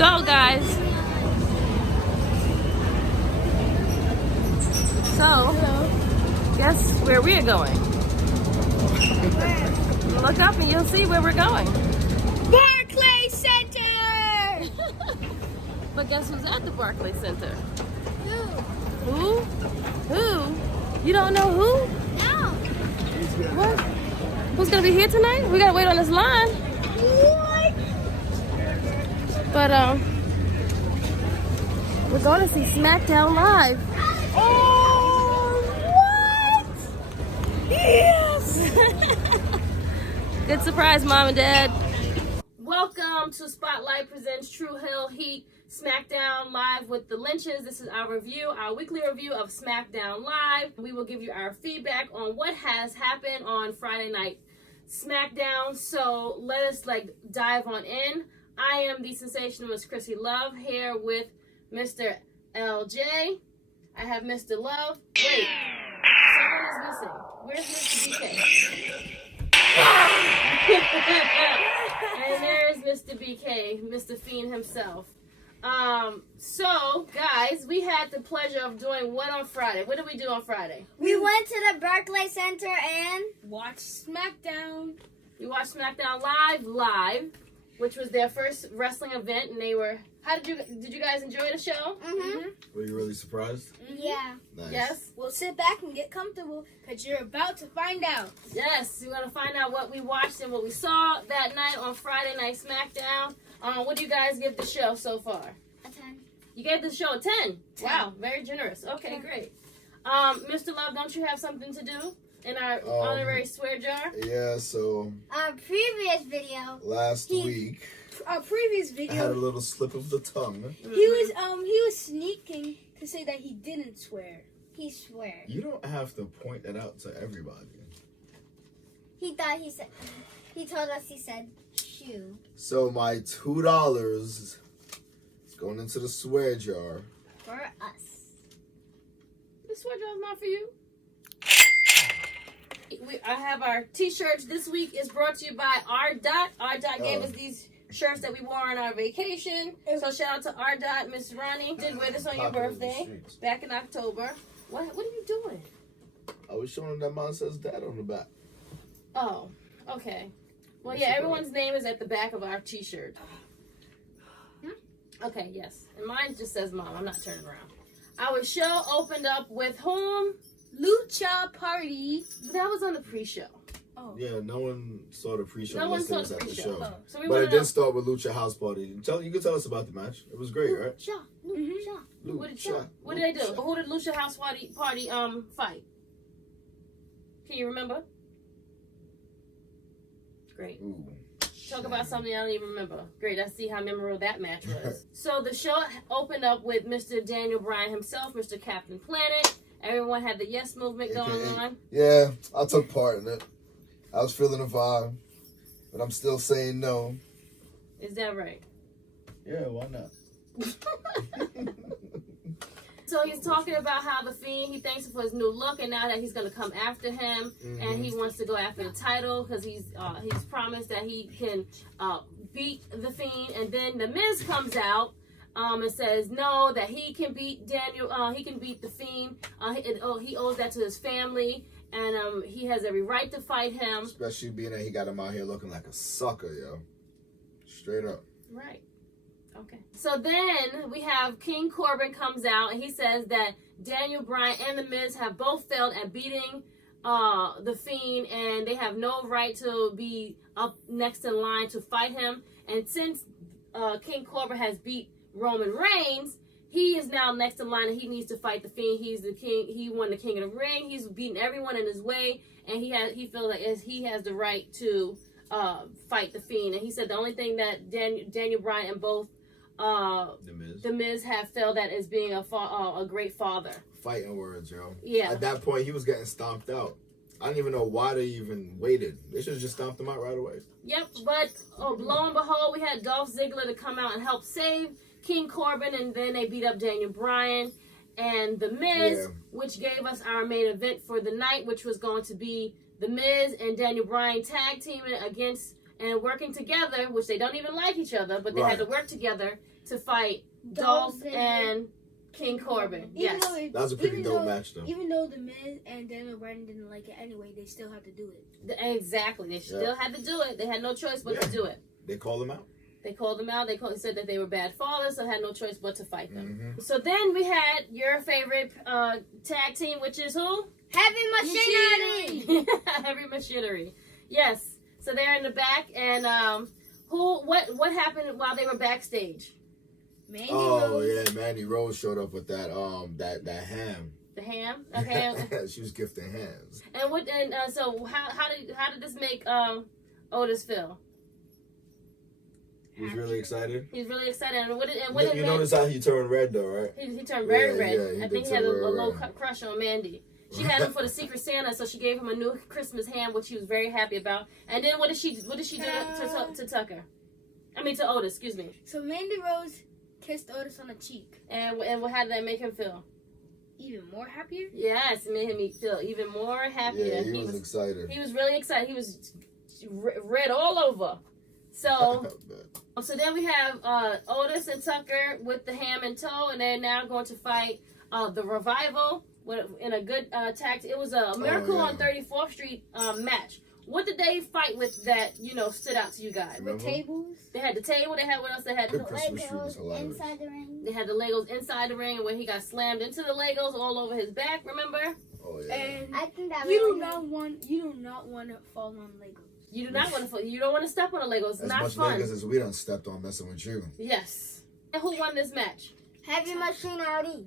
So guys, guess where we're going? Look up and you'll see where we're going. Barclays Center! But guess who's at the Barclays Center? Who? Who? You don't know who? No. What? Who's gonna be here tonight? We gotta wait on this line. What? But we're going to see SmackDown Live. Oh, what? Yes! Good surprise, Mom and Dad. Welcome to Spotlight Presents True Hill Heat SmackDown Live with the Lynches. This is our review, our weekly review of SmackDown Live. We will give you our feedback on what has happened on Friday Night SmackDown. So let us dive on in. I am the sensationalist Chrissy Love here with Mr. LJ. I have Mr. Love. Wait, someone is missing. Where's Mr. BK? And there's Mr. BK, Mr. Fiend himself. So guys, we had the pleasure of doing what on Friday? What did we do on Friday? We went to the Barclays Center and watch SmackDown. We watched SmackDown Live, which was their first wrestling event, and they were. Did you guys enjoy the show? Mm-hmm. Were you really surprised? Yeah. Nice. Yes. Well, sit back and get comfortable because you're about to find out. Yes, we're gonna find out what we watched and what we saw that night on Friday Night SmackDown. What do you guys give the show so far? A 10. You gave the show a 10. Wow, very generous. Okay, great. Mr. Love, don't you have something to do in our honorary swear jar? Yeah, so Our previous video. last week Our previous I had a video, little slip of the tongue. he was sneaking to say that he didn't swear. He swears. You don't have to point that out to everybody. He thought he said. He told us he said shoe. So my $2 is going into the swear jar. For us. The swear jar is not for you. I have our t-shirts. This week is brought to you by R. Dot. R. Dot gave us these shirts that we wore on our vacation. So shout out to R. Dot. Miss Ronnie did wear this on your Popular in the birthday streets. back in October. What are you doing? I was showing that mine says dad on the back. Oh, okay. Well, What's yeah, your everyone's name is at the back of our t-shirt. Okay, yes. And mine just says Mom. I'm not turning around. Our show opened up with whom? Lucha Party. That was on the pre-show. Oh. Yeah, no one saw the pre-show No one unless saw it was the at the pre-show. show. So we But it went did up. start with Lucha House Party. You can tell us about the match. It was great, right? Lucha. Mhm. Lucha. What did they do? Who did Lucha House Party fight? Can you remember? Great. Ooh. Talk about something I don't even remember. Great. Let's see how memorable that match was. So the show opened up with Mr. Daniel Bryan himself, Mr. Captain Planet. Everyone had the yes movement going AKA. on. Yeah, I took part in it. I was feeling the vibe, but I'm still saying no. Is that right? Yeah, why not? So he's talking about how the Fiend, he thanks him for his new look, and now that he's going to come after him, and he wants to go after the title because he's promised that he can beat the Fiend. And then the Miz comes out and says no, that he can beat Daniel, he can beat the Fiend. He owes that to his family, and he has every right to fight him. Especially being that he got him out here looking like a sucker, yo. Straight up. Right. Okay. So then we have King Corbin comes out and he says that Daniel Bryan and The Miz have both failed at beating the Fiend, and they have no right to be up next in line to fight him. And since King Corbin has beat Roman Reigns, he is now next in line and he needs to fight the Fiend. He's the king. He won the King of the Ring. He's beaten everyone in his way, and he feels like he has the right to fight the Fiend. And he said the only thing that Daniel Bryan and both The Miz have failed at is being a great father. Fighting words, yo. Yeah. At that point, he was getting stomped out. I don't even know why they even waited. They should have just stomped him out right away. Yep, but lo and behold, we had Dolph Ziggler to come out and help save King Corbin, and then they beat up Daniel Bryan and The Miz, which gave us our main event for the night, which was going to be The Miz and Daniel Bryan tag teaming against and working together, which they don't even like each other, but they had to work together to fight Dolph Dolph and King Corbin. Yes. That That was a pretty dope match, though. Even though the Miz and Daniel Bryan didn't like it anyway, they still have to do it. Exactly. They still had to do it. They had no choice but to do it. They called him out. They called them out. They said that they were bad fathers, so had no choice but to fight them. Mm-hmm. So then we had your favorite tag team, which is who? Heavy machinery. Heavy Machinery. Yes. So they're in the back, and what happened while they were backstage? Mandy Oh Rose. yeah, Mandy Rose showed up with that that ham. The ham. Okay. She was gifting hams. And so how did this make Otis feel? He was really excited. He's really excited. And what did You notice how he turned red though, right? He turned very red. Yeah, he I did think he had a turn little red. crush on Mandy. She had him for the Secret Santa, so she gave him a new Christmas ham, which he was very happy about. And then what did she do to Tucker? I mean to Otis, excuse me. So Mandy Rose kissed Otis on the cheek. And how did that make him feel? Even more happier? Yes, it made him feel even more happier. Yeah, he was excited. He was really excited. He was red all over. So then we have Otis and Tucker with the ham in tow, and they're now going to fight the Revival in a good tag. It was a Miracle on 34th Street match. What did they fight with that stood out to you guys? Remember? Tables. They had the table. They had what else? They had The Christmas tree was Legos hilarious. inside the ring. they had the Legos inside the ring, and when he got slammed into the Legos all over his back. Remember? Oh yeah. And I think that you do really not want to fall on Legos. You do not want to. You don't want to step on the Legos. It's As not much fun. niggas as we done stepped on messing with you. Yes. And who won this match? Heavy machinery.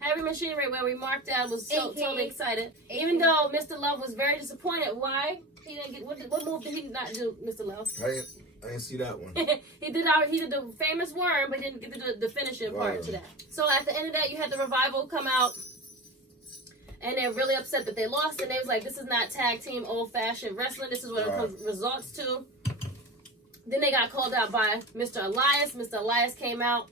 Heavy Machinery, when we marked out, was AKA totally excited. Even though Mr. Love was very disappointed. Why? He didn't get what move did he not do, Mr. Love? I didn't see that one. he did the famous worm, but he didn't get to the finishing part to that. So at the end of that, you had the Revival come out, and they're really upset that they lost, and they was like, "This is not tag team old fashioned wrestling. This is what it results to." Then they got called out by Mr. Elias. Mr. Elias came out,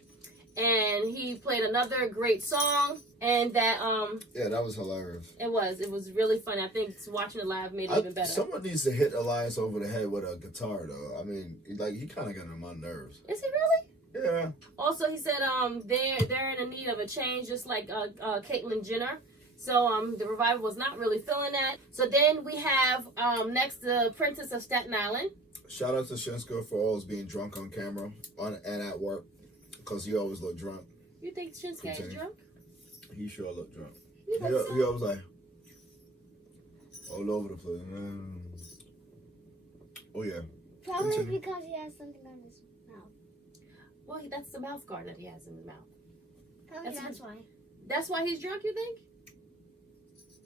and he played another great song, and that Yeah, that was hilarious. it was really funny. I think watching it live made it even better. Someone needs to hit Elias over the head with a guitar, though. I mean, he kind of got on my nerves. Is he really? Yeah. Also, he said they're in a need of a change, just like Caitlyn Jenner. So the Revival was not really feeling that. So then we have next the Princess of Staten Island. Shout out to Shinsuke for always being drunk on camera and at work, because he always looked drunk. You think Shinsuke is Continue. drunk? He sure looked drunk. You think so? He always like all over the place. Oh yeah. Probably Continue. because he has something on his mouth. Well, that's the mouth guard that he has in his mouth. Probably That's that's why. That's why he's drunk, you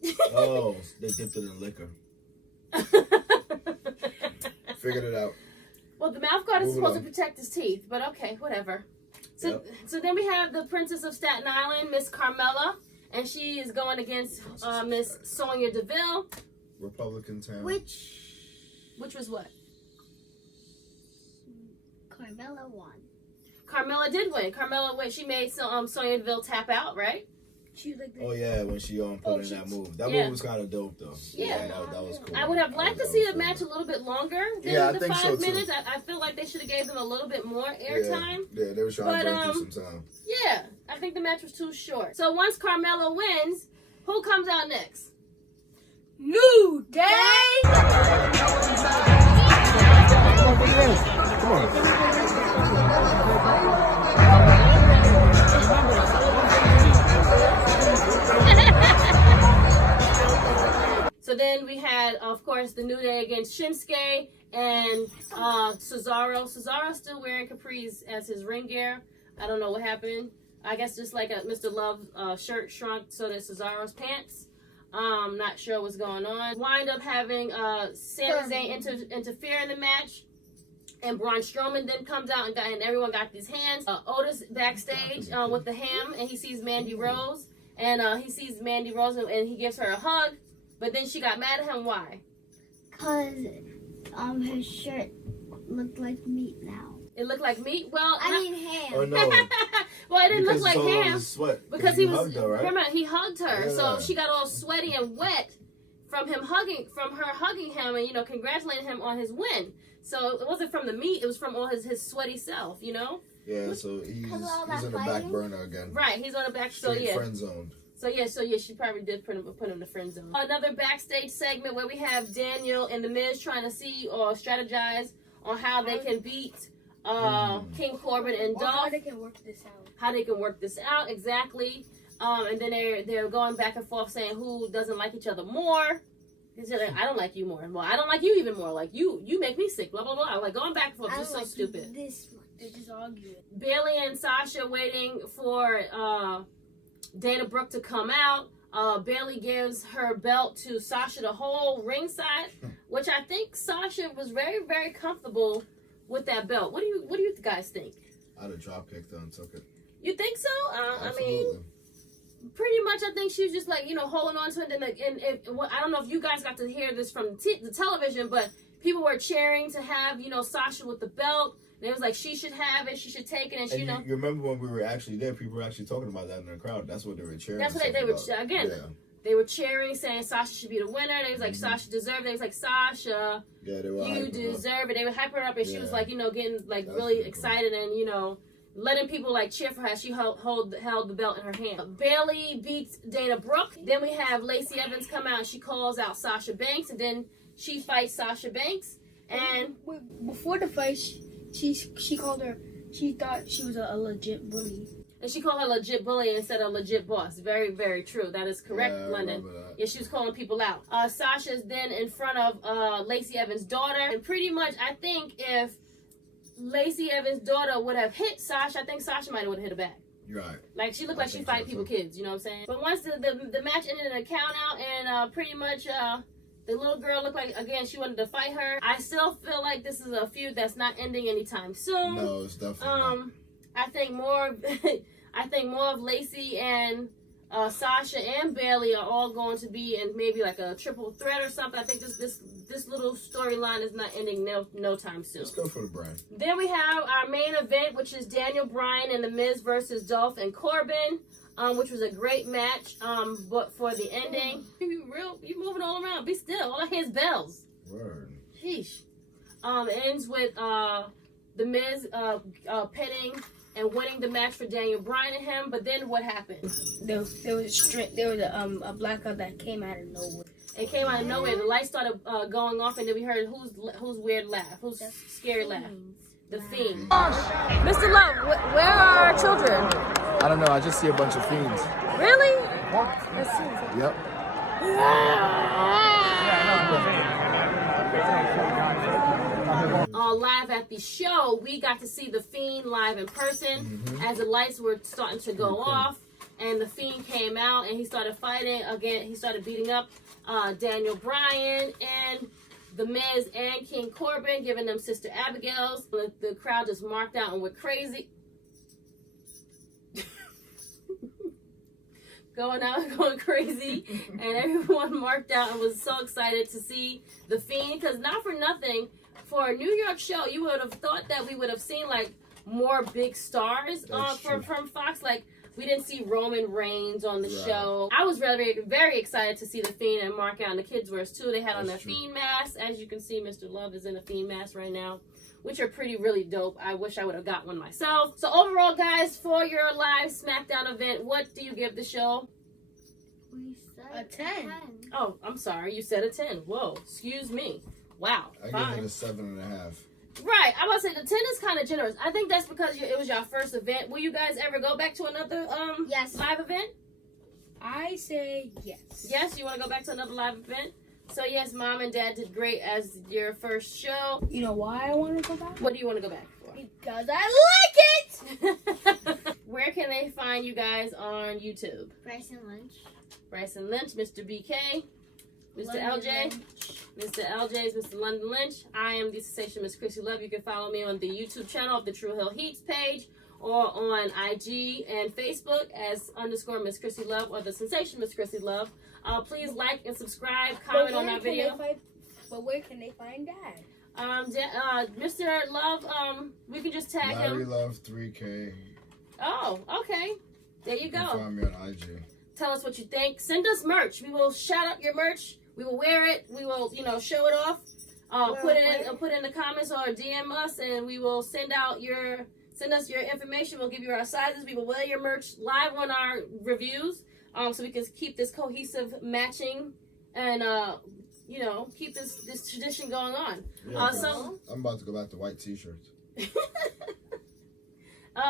think? Oh, they dipped it in liquor. Figured it out. Well, the mouth guard is Moving supposed on. to protect his teeth, but okay, whatever. So, Yep. so then we have the Princess of Staten Island, Miss Carmella, and she is going against Miss Sonya Deville, Republican town. which was what? Carmella won. Carmella did win. Carmella win. She made Sonya Deville tap out, right? She was like Oh yeah, when she put in that move. That Yeah. move was kind of dope though. Yeah. that was cool. I would have liked to see the match a little bit longer than Yeah, I the think 5 so, too. minutes. I feel like they should have gave them a little bit more airtime. Yeah, they were trying to But, burn through some time. Yeah, I think the match was too short. So once Carmella wins, who comes out next? New Day. So then we had, of course, the New Day against Shinsuke and Cesaro. Cesaro's still wearing capris as his ring gear. I don't know what happened. I guess just like Mr. Love shirt shrunk so that Cesaro's pants. Not sure what's going on. Wind up having Sami Zayn interfere in the match. And Braun Strowman then comes out and everyone got these hands. Otis backstage with the ham, and he sees Mandy Rose. And he sees Mandy Rose and he gives her a hug. But then she got mad at him. Why? Cause his shirt looked like meat now. It looked like meat. Well, I mean ham. Oh no. well, it didn't Because look like it's all over ham the sweat. because he was. hugged her, right? Remember, he hugged her, so Yeah. she got all sweaty and wet from her hugging him, and congratulating him on his win. So it wasn't from the meat; it was from all his sweaty self. Yeah, so he's Cause of all on that the back fighting? burner again. Right, he's on the back. So Straight yeah. friend zone. So yeah, she probably did put him in the friend zone. Another backstage segment where we have Daniel and The Miz trying to see or strategize on how they can beat King Corbin and Or how Dolph. they can work this out. How they can work this out exactly. And then they're going back and forth saying who doesn't like each other more. He said, I don't like you more. Well, I don't like you even more. Like you make me sick. Blah blah blah. Like going back and forth, I just don't so like stupid. This much. They're just arguing. Bailey and Sasha waiting for Dana Brooke to come out. Bailey gives her belt to Sasha to hold ringside, which I think Sasha was very, very comfortable with that belt. What do you guys think? I'd have drop kicked her and took it. You think so? I Absolutely. mean, pretty much. I think she was just like holding on to it. And I don't know if you guys got to hear this from the television, but people were cheering to have Sasha with the belt. And it was like she should have it, she should take it, and she And you remember when we were actually there, people were actually talking about that in the crowd. That's what they were cheering. That's what and they were stuff again. about. They were cheering, saying Sasha should be the winner. They was like Sasha deserved it. They was like Sasha, Yeah, they were. you hyping her up. deserve it. They were hyping her up, and she was Yeah. like getting like That's really pretty excited and letting people like cheer for her. She held the belt in her hand. Bailey beats Dana Brooke. Then we have Lacey Evans come out. And she calls out Sasha Banks, and then she fights Sasha Banks. And Before the fight, she called her. She thought she was a legit bully. she called her legit bully instead of legit boss. Very, very true. That is correct, Yeah, I London. remember that. Yeah, she was calling people out. Sasha's then in front of Lacey Evans' daughter. And pretty much, I think if Lacey Evans' daughter would have hit Sasha, I think Sasha might have hit her back. You're right. Like, she looked I like she think fight so, people too. kids, you know what I'm saying? But once the match ended in a count out and pretty much the little girl looked like, again, she wanted to fight her. I still feel like this is a feud that's not ending anytime soon. No, it's definitely not. I think more of Lacey and Sasha and Bailey are all going to be in maybe like a triple threat or something. I think this little storyline is not ending no time soon. Let's go for the brand. Then we have our main event, which is Daniel Bryan and The Miz versus Dolph and Corbin, which was a great match. But for the ending, you moving all around. Be still. All I hear is bells. Word. Sheesh. It ends with The Miz pinning and winning the match for Daniel Bryan and him. But then what happened? There was a blackout that came out of nowhere. It came out of nowhere. The lights started going off, and then we heard who's weird laugh, who's scary laugh. The Fiend. Mr. Love, where are our children? I don't know. I just see a bunch of fiends. Really? Yep. Live at the show, we got to see the Fiend live in person as the lights were starting to go off, and the Fiend came out and he started fighting again. He started beating up Daniel Bryan and The Miz and King Corbin, giving them Sister Abigail's. The crowd just marked out and went crazy. Going crazy, and everyone marked out and was so excited to see the Fiend, because not for nothing, for a New York show, you would have thought that we would have seen like more big stars from Fox. Like, we didn't see Roman Reigns on the show. I was very, very excited to see the Fiend and mark out, and the kids were too. They had on their Fiend masks. As you can see, Mr. Love is in a Fiend mask right now, which are really dope. I wish I would have got one myself. So overall, guys, for your live SmackDown event, what do you give the show? We said A 10. Oh, I'm sorry. You said a 10. Whoa. Excuse me. Wow. I give Fine. it a 7.5. Right. I was about to say the 10 is kind of generous. I think that's because it was your first event. Will you guys ever go back to another Yes. live event? I say yes. Yes, you want to go back to another live event? So yes, Mom and Dad did great as your first show. You know why I want to go back? What do you want to go back for? Because I like it! Where can they find you guys on YouTube? Bryson Lynch. Bryson Lynch, Mr. BK, Mr. London LJ. Lynch. Mr. LJ is Mr. London Lynch. I am the sensation Miss Chrissy Love. You can follow me on the YouTube channel of the True Hill Heats page, or on IG and Facebook as _ Miss Chrissy Love, or the sensation Miss Chrissy Love. Please like and subscribe, comment on our video. But where can they find Dad? Mr. Love, we can just tag Larry him. Love 3K. Oh, okay. There you You can go. find me on IG. Tell us what you think. Send us merch. We will shout out your merch. We will wear it. We will, show it off. Put it in the comments or DM us, and we will send us your information. We'll give you our sizes. We will wear your merch live on our reviews, so we can keep this cohesive matching and keep this tradition going on. Yeah, So I'm about to go back to white t-shirts.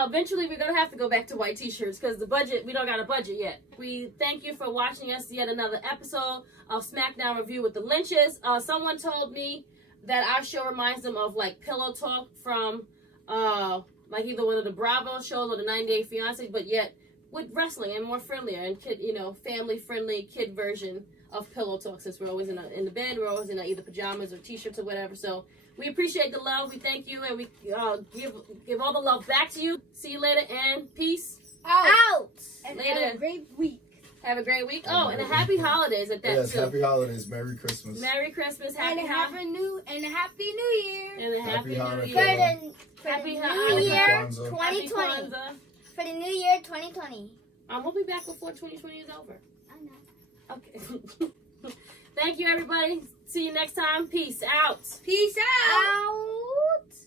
eventually we're gonna have to go back to white t-shirts because we don't got a budget yet. We thank you for watching us yet another episode of SmackDown Review with the Lynches. Someone told me that our show reminds them of like Pillow Talk from like either one of the Bravo shows or the 90 Day Fiance, but yet with wrestling and more friendlier and kid, family friendly kid version of Pillow Talk, since we're always in the bed, we're always in either pajamas or t-shirts or whatever. So we appreciate the love. We thank you, and we give all the love back to you. See you later, and peace. Out. And Later. have a great week. Have a great week. Oh, and a happy holidays at that Yes, too. happy holidays. Merry Christmas. Merry Christmas, And happy a happy New Year. and a happy Happy New For Year. Hanukkah. the Happy new Hanukkah. year Kwanzaa. Happy 2020. Kwanzaa. For the new year 2020. We'll be back before 2020 is over. I know. Okay. Thank you, everybody. See you next time. Peace out. Peace out. Ow.